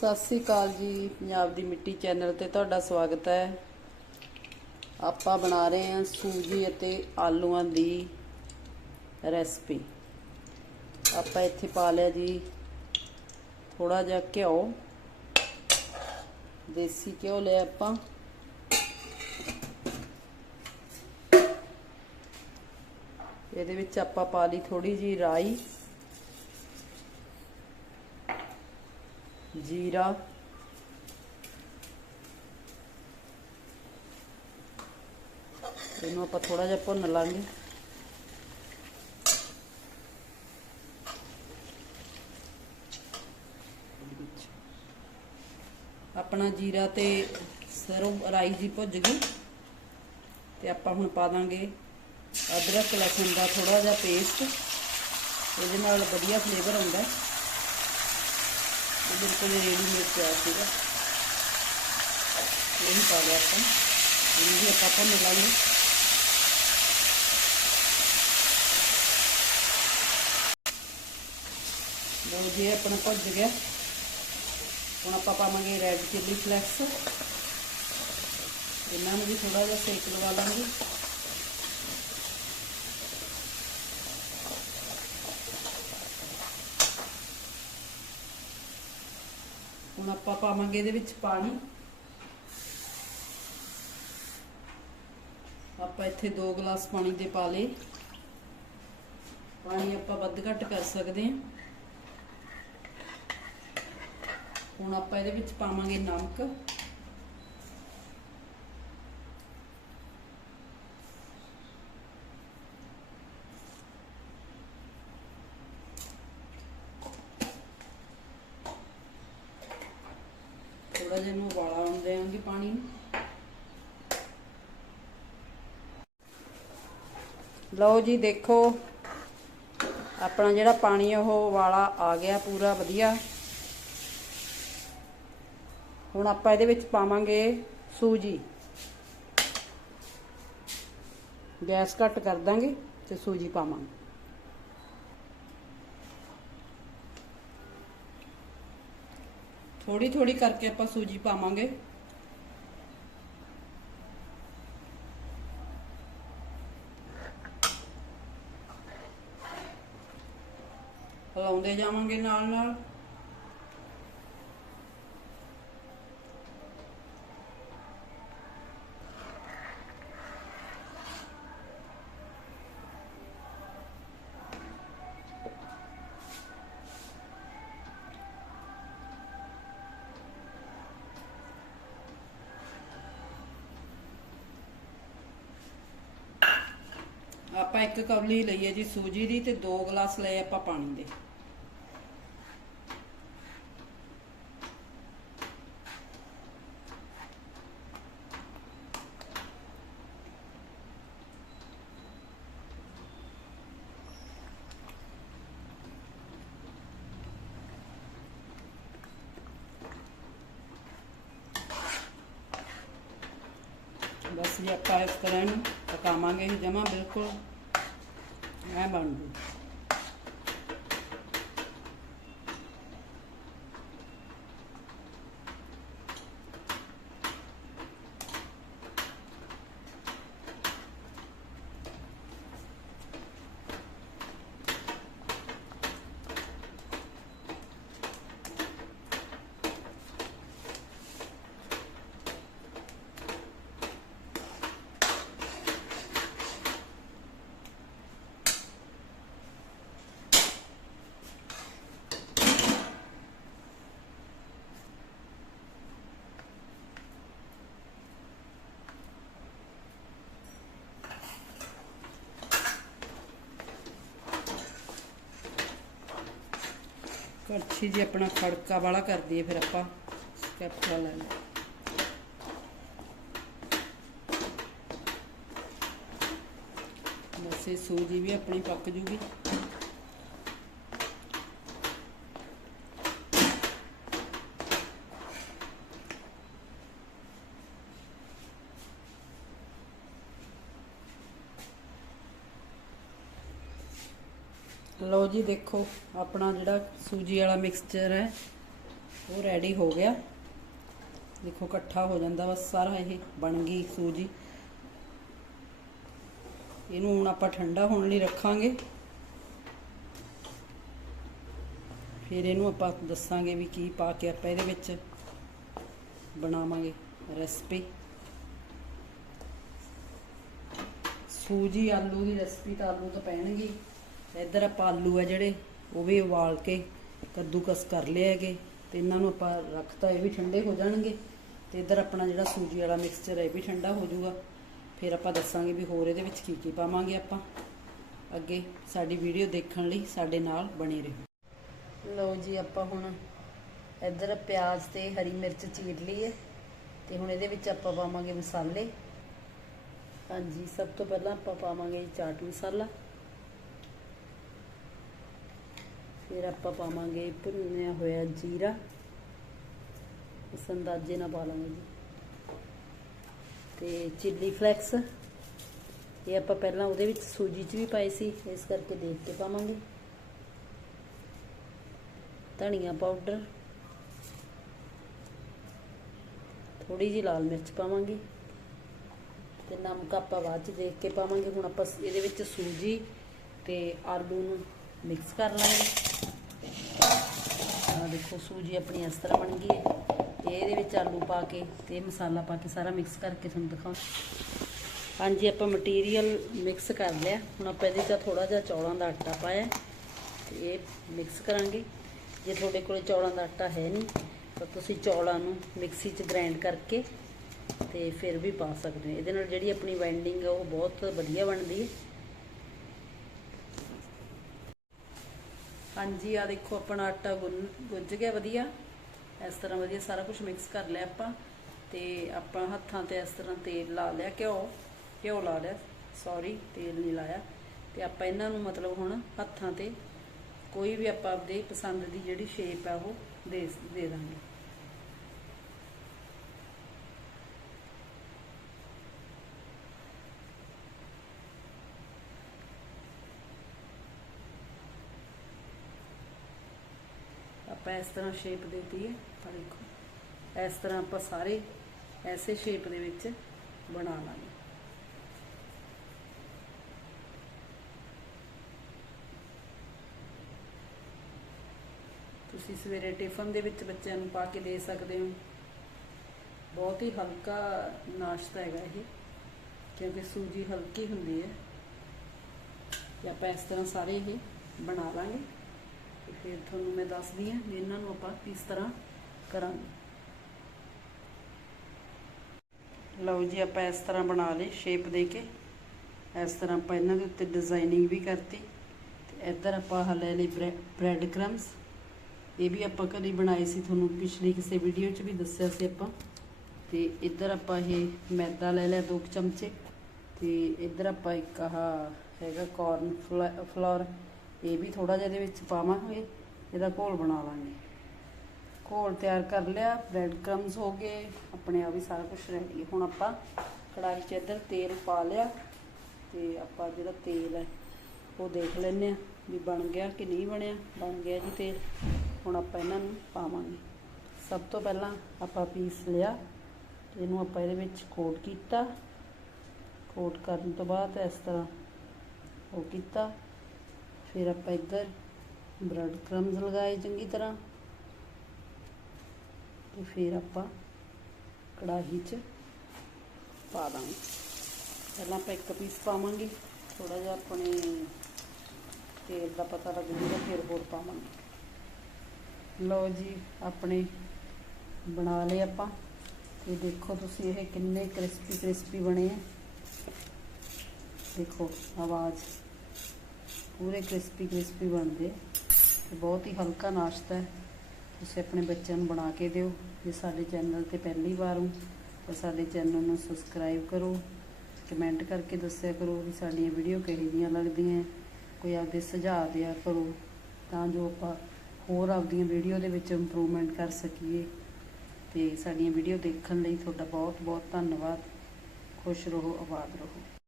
ਸਤਿ ਸ੍ਰੀ ਅਕਾਲ ਜੀ, ਪੰਜਾਬ ਦੀ ਮਿੱਟੀ ਚੈਨਲ ਤੇ ਤੁਹਾਡਾ ਸਵਾਗਤ ਹੈ। ਆਪਾਂ ਬਣਾ ਰਹੇ ਹਾਂ ਸੂਜੀ ਅਤੇ ਆਲੂਆਂ ਦੀ ਰੈਸਪੀ। ਆਪਾਂ ਇੱਥੇ ਪਾ ਲਿਆ ਜੀ ਥੋੜਾ ਜਿਹਾ ਘਿਓ। ਦੇਸੀ ਘਿਓ ਲਿਆ ਆਪਾਂ। ਇਹਦੇ ਵਿੱਚ ਆਪਾਂ ਪਾ ਲਈ ਥੋੜੀ ਜੀ ਰਾਈ। ਜੀਰਾ। ਇਹਨੂੰ ਆਪਾਂ ਥੋੜਾ ਜਿਹਾ ਭੁੰਨ ਲਾਂਗੇ। ਆਪਣਾ ਜੀਰਾ ਤੇ ਸਰੋਂ ਰਾਈ ਜੀ ਭੁੱਜ ਗਈ। ਤੇ ਆਪਾਂ ਹੁਣ ਪਾ ਦਾਂਗੇ ਅਦਰਕ, ਲਸਣ ਦਾ ਥੋੜਾ ਜਿਹਾ ਪੇਸਟ ਇਹਦੇ ਨਾਲ ਵਧੀਆ ਫਲੇਵਰ ਆਉਂਦਾ। ਹੈ ਇਹ ਬਿਲਕੁਲ ਰੈਡੀਮੇਡ ਤਿਆਰ ਸੀਗਾ। ਇਹ ਵੀ ਪਾ ਲਿਆ ਆਪਾਂ। ਇਹਨੂੰ ਵੀ ਆਪਾਂ ਭੁੰਨ ਲਾਂਗੇ ਲੋ ਜੀ, ਇਹ ਆਪਣਾ ਭੁੱਜ ਗਿਆ। ਹੁਣ ਆਪਾਂ ਪਾਵਾਂਗੇ ਰੈਡ ਚਿੱਲੀ ਫਲੈਕਸ। ਇਹਨਾਂ ਨੂੰ ਵੀ ਥੋੜਾ ਜਿਹਾ ਸੇਕ ਲਵਾ ਲਾਂਗੇ। ਹੁਣ ਆਪਾਂ ਪਾਵਾਂਗੇ ਇਹਦੇ ਵਿੱਚ ਪਾਣੀ। ਆਪਾਂ ਇੱਥੇ 2 ਗਲਾਸ ਪਾਣੀ ਦੇ ਪਾ ਲਏ। ਪਾਣੀ ਆਪਾਂ ਵੱਧ ਘੱਟ ਕਰ ਸਕਦੇ ਹਾਂ। ਹੁਣ ਆਪਾਂ ਇਹਦੇ ਵਿੱਚ ਪਾਵਾਂਗੇ ਨਮਕ। ਜਿਹਾ ਨੂੰ ਉਬਾਲਾ ਆਉਣ ਦੇਵਾਂਗੇ ਪਾਣੀ ਨੂੰ। ਲਓ ਜੀ, ਦੇਖੋ। ਆਪਣਾ ਜਿਹੜਾ ਪਾਣੀ, ਉਹ ਉਬਾਲਾ ਆ ਗਿਆ ਪੂਰਾ, ਵਧੀਆ। ਹੁਣ ਆਪਾਂ ਇਹਦੇ ਵਿੱਚ ਪਾਵਾਂਗੇ ਸੂਜੀ। ਗੈਸ ਘੱਟ ਕਰ ਦਾਂਗੇ ਤੇ ਸੂਜੀ ਪਾਵਾਂਗੇ। ਥੋੜੀ ਥੋੜੀ ਕਰਕੇ ਆਪਾਂ ਸੂਜੀ ਪਾਵਾਂਗੇ। ਹਲਾਉਂਦੇ ਜਾਵਾਂਗੇ ਨਾਲ ਨਾਲ। ਆਪਾਂ ਇੱਕ ਕਵਲੀ ਲਈ ਹੈ ਜੀ ਸੂਜੀ ਦੀ ਤੇ ਦੋ ਗਲਾਸ ਲਏ ਆਪਾਂ ਪਾਣੀ ਦੇ। ਬਸ ਜੀ ਆਪਾਂ ਇਸ ਤਰ੍ਹਾਂ ਨੂੰ ਪਕਾਵਾਂਗੇ ਜਮਾ ਬਿਲਕੁਲ। ਐ ਬਣ ਜੂ ਕੜਛੀ ਜੀ ਆਪਣਾ ਖੜਕਾ ਵਾਲਾ ਕਰਦੀ ਹੈ ਫਿਰ ਆਪਾਂ ਕੈਪਸੂਲ ਲੈ ਲਓ ਬਸ ਇਹ ਸੂਜੀ ਵੀ ਆਪਣੀ ਪੱਕ ਜੂਗੀ ਲਓ ਜੀ, ਦੇਖੋ, ਆਪਣਾ ਜਿਹੜਾ ਸੂਜੀ ਵਾਲਾ ਮਿਕਸਚਰ ਹੈ, ਉਹ ਰੈਡੀ ਹੋ ਗਿਆ। ਦੇਖੋ, ਇਕੱਠਾ ਹੋ ਜਾਂਦਾ ਬਸ ਸਾਰਾ ਇਹ ਬਣ ਗਈ ਸੂਜੀ। ਇਹਨੂੰ ਹੁਣ ਆਪਾਂ ਠੰਡਾ ਹੋਣ ਲਈ ਰੱਖਾਂਗੇ। ਫਿਰ ਇਹਨੂੰ ਆਪਾਂ ਦੱਸਾਂਗੇ ਵੀ ਕੀ ਪਾ ਕੇ ਆਪਾਂ ਇਹਦੇ ਵਿੱਚ ਬਣਾਵਾਂਗੇ ਰੈਸਪੀ ਸੂਜੀ ਆਲੂ ਦੀ ਰੈਸਪੀ ਤਾਂ ਆਲੂ ਤਾਂ ਪੈਣਗੇ ਇੱਧਰ ਆਪਾਂ ਆਲੂ ਆ ਜਿਹੜੇ, ਉਹ ਵੀ ਉਬਾਲ ਕੇ ਕੱਦੂਕਸ ਕਰ ਲਏ ਹੈਗੇ ਤੇ ਇਹਨਾਂ ਨੂੰ ਆਪਾਂ ਰੱਖਤਾ ਇਹ ਵੀ ਠੰਡੇ ਹੋ ਜਾਣਗੇ ਤੇ ਇੱਧਰ ਆਪਣਾ ਜਿਹੜਾ ਸੂਜੀ ਵਾਲਾ ਮਿਕਸਚਰ ਹੈ ਇਹ ਵੀ ਠੰਡਾ ਹੋ ਜਾਊਗਾ। ਫਿਰ ਆਪਾਂ ਦੱਸਾਂਗੇ ਵੀ ਹੋਰ ਇਹਦੇ ਵਿੱਚ ਕੀ ਕੀ ਪਾਵਾਂਗੇ ਆਪਾਂ। ਅੱਗੇ ਸਾਡੀ ਵੀਡੀਓ ਦੇਖਣ ਲਈ ਸਾਡੇ ਨਾਲ ਬਣੇ ਰਹੋ। ਲਓ ਜੀ, ਆਪਾਂ ਹੁਣ ਇੱਧਰ ਪਿਆਜ਼ ਤੇ ਹਰੀ ਮਿਰਚ ਚੀਰ ਲਈ ਹੈ ਤੇ ਹੁਣ ਇਹਦੇ ਵਿੱਚ ਆਪਾਂ ਪਾਵਾਂਗੇ ਮਸਾਲੇ। ਹਾਂਜੀ, ਸਭ ਤੋਂ ਪਹਿਲਾਂ ਆਪਾਂ ਪਾਵਾਂਗੇ ਚਾਟ ਮਸਾਲਾ। ਫਿਰ ਆਪਾਂ ਪਾਵਾਂਗੇ ਭੁੰਨਿਆ ਹੋਇਆ ਜੀਰਾ। ਇਸ ਅੰਦਾਜ਼ੇ ਨਾਲ ਪਾ ਲਾਂਗੇ ਜੀ। ਤੇ ਚਿੱਲੀ ਫਲੈਕਸ ਇਹ ਆਪਾਂ ਪਹਿਲਾਂ ਉਹਦੇ ਵਿੱਚ ਸੂਜੀ 'ਚ ਵੀ ਪਾਈ ਸੀ, ਇਸ ਕਰਕੇ ਦੇਖ ਕੇ ਪਾਵਾਂਗੇ। ਧਨੀਆ ਪਾਊਡਰ ਥੋੜੀ ਜਿਹੀ ਲਾਲ ਮਿਰਚ ਪਾਵਾਂਗੇ। ਤੇ ਨਮਕ ਆਪਾਂ ਬਾਅਦ ਚ ਦੇਖ ਕੇ ਪਾਵਾਂਗੇ। ਹੁਣ ਆਪਾਂ ਇਹਦੇ ਵਿੱਚ ਸੂਜੀ ਤੇ ਆਲੂ ਨੂੰ ਮਿਕਸ ਕਰ ਲਾਂਗੇ। ਆ ਦੇਖੋ ਸੂਜੀ ਆਪਣੀ ਇਸ ਤਰ੍ਹਾਂ ਬਣ ਗਈ ਹੈ ਤੇ ਇਹਦੇ ਵਿੱਚ ਆਲੂ ਪਾ ਕੇ ਤੇ ਮਸਾਲਾ ਪਾ ਕੇ ਸਾਰਾ ਮਿਕਸ ਕਰਕੇ ਤੁਹਾਨੂੰ ਦਿਖਾਉਂ ਹਾਂਜੀ, ਆਪਾਂ ਮਟੀਰੀਅਲ ਮਿਕਸ ਕਰ ਲਿਆ। ਹੁਣ ਆਪਾਂ ਇਹਦੇ 'ਚ ਥੋੜਾ ਜਿਹਾ ਚੌਲਾਂ ਦਾ ਆਟਾ ਪਾਇਆ ਤੇ ਇਹ ਮਿਕਸ ਕਰਾਂਗੇ। ਜੇ ਤੁਹਾਡੇ ਕੋਲ ਚੌਲਾਂ ਦਾ ਆਟਾ ਹੈ ਨਹੀਂ, ਤਾਂ ਤੁਸੀਂ ਚੌਲਾਂ ਨੂੰ ਮਿਕਸੀ 'ਚ ਗ੍ਰਾਈਂਡ ਕਰਕੇ ਤੇ ਫਿਰ ਵੀ ਪਾ ਸਕਦੇ ਹੋ। ਇਹਦੇ ਨਾਲ ਜਿਹੜੀ ਆਪਣੀ ਬਾਈਂਡਿੰਗ ਹੈ ਉਹ ਬਹੁਤ ਵਧੀਆ ਬਣਦੀ ਹੈ। ਹਾਂਜੀ ਆ ਦੇਖੋ, ਆਪਣਾ ਆਟਾ ਗੁੰਨ ਗੁੱਝ ਗਿਆ ਵਧੀਆ। ਇਸ ਤਰ੍ਹਾਂ ਵਧੀਆ ਸਾਰਾ ਕੁਝ ਮਿਕਸ ਕਰ ਲਿਆ ਆਪਾਂ। ਤੇ ਆਪਾਂ ਹੱਥਾਂ ਤੇ ਇਸ ਤਰ੍ਹਾਂ ਤੇਲ ਲਾ ਲਿਆ, ਘਿਓ ਘਿਓ ਲਾ ਲਿਆ ਸੌਰੀ ਤੇਲ ਨਹੀਂ ਲਾਇਆ। ਤੇ ਆਪਾਂ ਇਹਨਾਂ ਨੂੰ ਮਤਲਬ ਹੁਣ ਹੱਥਾਂ ਤੇ ਕੋਈ ਵੀ ਆਪਾਂ ਆਪਦੇ ਪਸੰਦ ਦੀ ਜਿਹੜੀ ਸ਼ੇਪ ਆ ਉਹ ਦੇ ਦੇ ਦਾਂਗੇ। ਆਪਾਂ ਇਸ ਤਰ੍ਹਾਂ ਸ਼ੇਪ ਦੇਤੀ ਹੈ। ਆ ਦੇਖੋ, ਇਸ ਤਰ੍ਹਾਂ ਆਪਾਂ ਸਾਰੇ ਐਸੇ ਸ਼ੇਪ ਦੇ ਵਿੱਚ ਬਣਾ ਲਾਂਗੇ। ਤੁਸੀਂ ਸਵੇਰੇ ਟਿਫਨ ਦੇ ਵਿੱਚ ਬੱਚਿਆਂ ਨੂੰ ਪਾ ਕੇ ਦੇ ਸਕਦੇ ਹੋ। ਬਹੁਤ ਹੀ ਹਲਕਾ ਨਾਸ਼ਤਾ ਹੈਗਾ ਇਹ, ਕਿਉਂਕਿ ਸੂਜੀ ਹਲਕੀ ਹੁੰਦੀ ਹੈ। ਆਪਾਂ ਇਸ ਤਰ੍ਹਾਂ ਸਾਰੇ ਇਹ ਬਣਾ ਲਾਂਗੇ। ਤੇ ਫਿਰ ਤੁਹਾਨੂੰ ਮੈਂ ਦੱਸਦੀ ਹਾਂ ਵੀ ਇਹਨਾਂ ਨੂੰ ਆਪਾਂ ਕਿਸ ਤਰ੍ਹਾਂ ਕਰਾਂਗੇ। ਲਓ ਜੀ, ਆਪਾਂ ਇਸ ਤਰ੍ਹਾਂ ਬਣਾ ਲਏ ਸ਼ੇਪ ਦੇ ਕੇ। ਇਸ ਤਰ੍ਹਾਂ ਆਪਾਂ ਇਹਨਾਂ ਦੇ ਉੱਤੇ ਡਿਜ਼ਾਈਨਿੰਗ ਵੀ ਕਰਤੀ। ਤੇ ਇੱਧਰ ਆਪਾਂ ਆਹ ਲੈ ਲਈ ਬ੍ਰੈਡ ਕ੍ਰਮਸ ਇਹ ਵੀ ਆਪਾਂ ਘਰੇ ਬਣਾਏ ਸੀ, ਤੁਹਾਨੂੰ ਪਿਛਲੀ ਕਿਸੇ ਵੀਡੀਓ 'ਚ ਵੀ ਦੱਸਿਆ ਸੀ ਆਪਾਂ। ਤੇ ਇੱਧਰ ਆਪਾਂ ਇਹ ਮੈਦਾ ਲੈ ਲਿਆ 2 ਚਮਚੇ। ਤੇ ਇੱਧਰ ਆਪਾਂ ਇੱਕ ਆਹ ਹੈਗਾ ਕਾਰਨ ਫਲੋਰ ਇਹ ਵੀ ਥੋੜਾ ਜਿਹਾ ਇਹਦੇ ਵਿੱਚ ਪਾਵਾਂਗੇ, ਇਹਦਾ ਘੋਲ ਬਣਾ ਲਾਂਗੇ। ਘੋਲ ਤਿਆਰ ਕਰ ਲਿਆ ਬ੍ਰੈਡ ਕ੍ਰਮਸ ਹੋ ਗਏ, ਆਪਣੇ ਆਪ ਹੀ ਸਾਰਾ ਕੁਝ ਰੈਡੀ ਹੁਣ ਆਪਾਂ ਕੜਾਹੀ 'ਚ ਇੱਧਰ ਤੇਲ ਪਾ ਲਿਆ, ਤੇ ਆਪਾਂ ਜਿਹੜਾ ਤੇਲ ਹੈ, ਉਹ ਦੇਖ ਲੈਂਦੇ ਆ ਵੀ ਬਣ ਗਿਆ ਕਿ ਨਹੀਂ ਬਣਿਆ। ਬਣ ਗਿਆ ਜੀ ਤੇਲ, ਹੁਣ ਆਪਾਂ ਇਹਨਾਂ ਨੂੰ ਪਾਵਾਂਗੇ। ਸਭ ਤੋਂ ਪਹਿਲਾਂ ਆਪਾਂ ਪੀਸ ਲਿਆ, ਇਹਨੂੰ ਆਪਾਂ ਇਹਦੇ ਵਿੱਚ ਕੋਟ ਕੀਤਾ। ਕੋਟ ਕਰਨ ਤੋਂ ਬਾਅਦ ਇਸ ਤਰ੍ਹਾਂ ਉਹ ਕੀਤਾ। ਫਿਰ ਆਪਾਂ ਇੱਧਰ ਬ੍ਰੈਡ ਕ੍ਰਮਸ ਲਗਾਏ ਚੰਗੀ ਤਰ੍ਹਾਂ। ਤੇ ਫਿਰ ਆਪਾਂ ਕੜਾਹੀ 'ਚ ਪਾ ਦਾਂਗੇ। ਪਹਿਲਾਂ ਆਪਾਂ ਇੱਕ ਪੀਸ ਪਾਵਾਂਗੇ। ਥੋੜਾ ਜਿਹਾ ਆਪਣੇ ਤੇਲ ਦਾ ਪਤਾ ਲੱਗ ਜੂਗਾ, ਫਿਰ ਹੋਰ ਪਾਵਾਂਗੇ। ਲਓ ਜੀ, ਆਪਣੇ ਬਣਾ ਲਏ ਆਪਾਂ। ਇਹ ਦੇਖੋ ਤੁਸੀਂ ਇਹ ਕਿੰਨੇ ਕ੍ਰਿਸਪੀ ਕ੍ਰਿਸਪੀ ਬਣੇ ਆ। ਦੇਖੋ ਆਵਾਜ਼। ਪੂਰੇ ਕ੍ਰਿਸਪੀ ਕ੍ਰਿਸਪੀ ਬਣਦੇ। ਤੇ ਬਹੁਤ ਹੀ ਹਲਕਾ ਨਾਸ਼ਤਾ ਹੈ। ਤੁਸੀਂ ਆਪਣੇ ਬੱਚਿਆਂ ਨੂੰ ਬਣਾ ਕੇ ਦਿਓ। ਜੇ ਸਾਡੇ ਚੈਨਲ ਤੇ ਪਹਿਲੀ ਵਾਰ ਹੋ, ਤਾਂ ਸਾਡੇ ਚੈਨਲ ਨੂੰ ਸਬਸਕ੍ਰਾਈਬ ਕਰੋ। ਕਮੈਂਟ ਕਰਕੇ ਦੱਸਿਆ ਕਰੋ ਵੀ ਸਾਡੀਆਂ ਵੀਡੀਓ ਕਿਹੋ ਜਿਹੀਆਂ ਲੱਗਦੀਆਂ ਕੋਈ ਆਪਦੇ ਸੁਝਾਅ ਦਿਆ ਕਰੋ, ਤਾਂ ਜੋ ਆਪਾਂ ਹੋਰ ਆਪਦੀਆਂ ਵੀਡੀਓ ਦੇ ਵਿੱਚ ਇੰਪਰੂਵਮੈਂਟ ਕਰ ਸਕੀਏ। ਤੇ ਸਾਡੀਆਂ ਵੀਡੀਓ ਦੇਖਣ ਲਈ ਤੁਹਾਡਾ ਬਹੁਤ ਬਹੁਤ ਧੰਨਵਾਦ। ਖੁਸ਼ ਰਹੋ, ਆਬਾਦ ਰਹੋ।